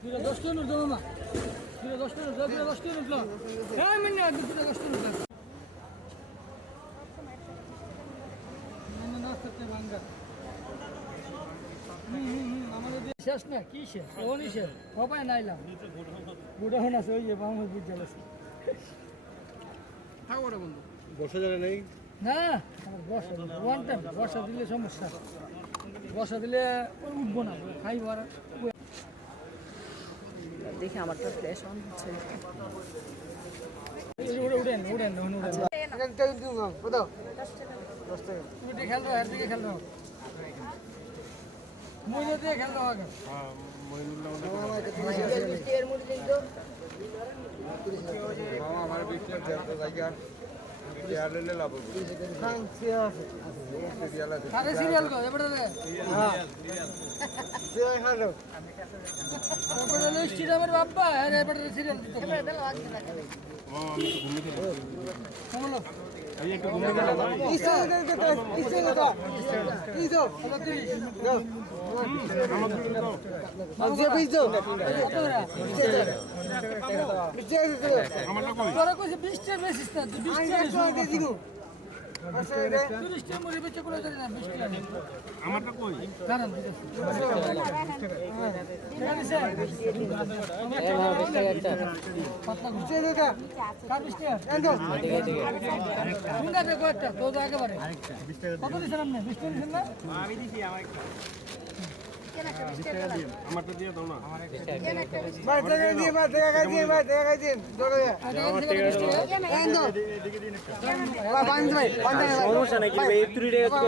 10 টাকা নোট দাও না 10 টাকা দাও 10 টাকা নোট দাও হ্যাঁ মানে 10 টাকা নোট দাও না না করতে ভাঙ্গা আমাদের শেষ না কি শেষ ওনি শেষ সবাই নাইলাম গোডাউন আছে ওই যে বামুর বিদ্যালয় আছে থাকো রে বন্ধু বসে যাবে নেই না আমার বর্ষা ওয়ান টাইম বর্ষা দিলে সমস্যা বর্ষা দিলে উঠবো না খাইব আর দেখি আমারটা ফ্ল্যাশ অন হচ্ছে উড়েন উড়েন কোথাও 10 টাকা তুমি খেলবো এর দিকে খেলবো মইনে দিয়ে খেলবো আগে হ্যাঁ মইনুল্লাহ আমার বিক্রি করতে জায়গা বিয়ার লে লাভ আরে সিরিয়াল কো এবারে হ্যাঁ সিরিয়াল খালো এবারে লিস্ট আমার বাবা আরে এবারে সিরিয়াল দিতে আমি তো ঘুমিয়ে বলো এই একটু ঘুমিয়ে গেল ভাই ইসো আমার দিকে দাও আজকে পিছো আমারটা কই তোরা কইছে 20 টাকা বেশি না 20 টাকা দিয়ে দিব 30 টাকা মরে বেচে করে দেন না 20 টাকা আমারটা কই কারণ আমারটা দিয়ে দাও না সমস্যা নাকি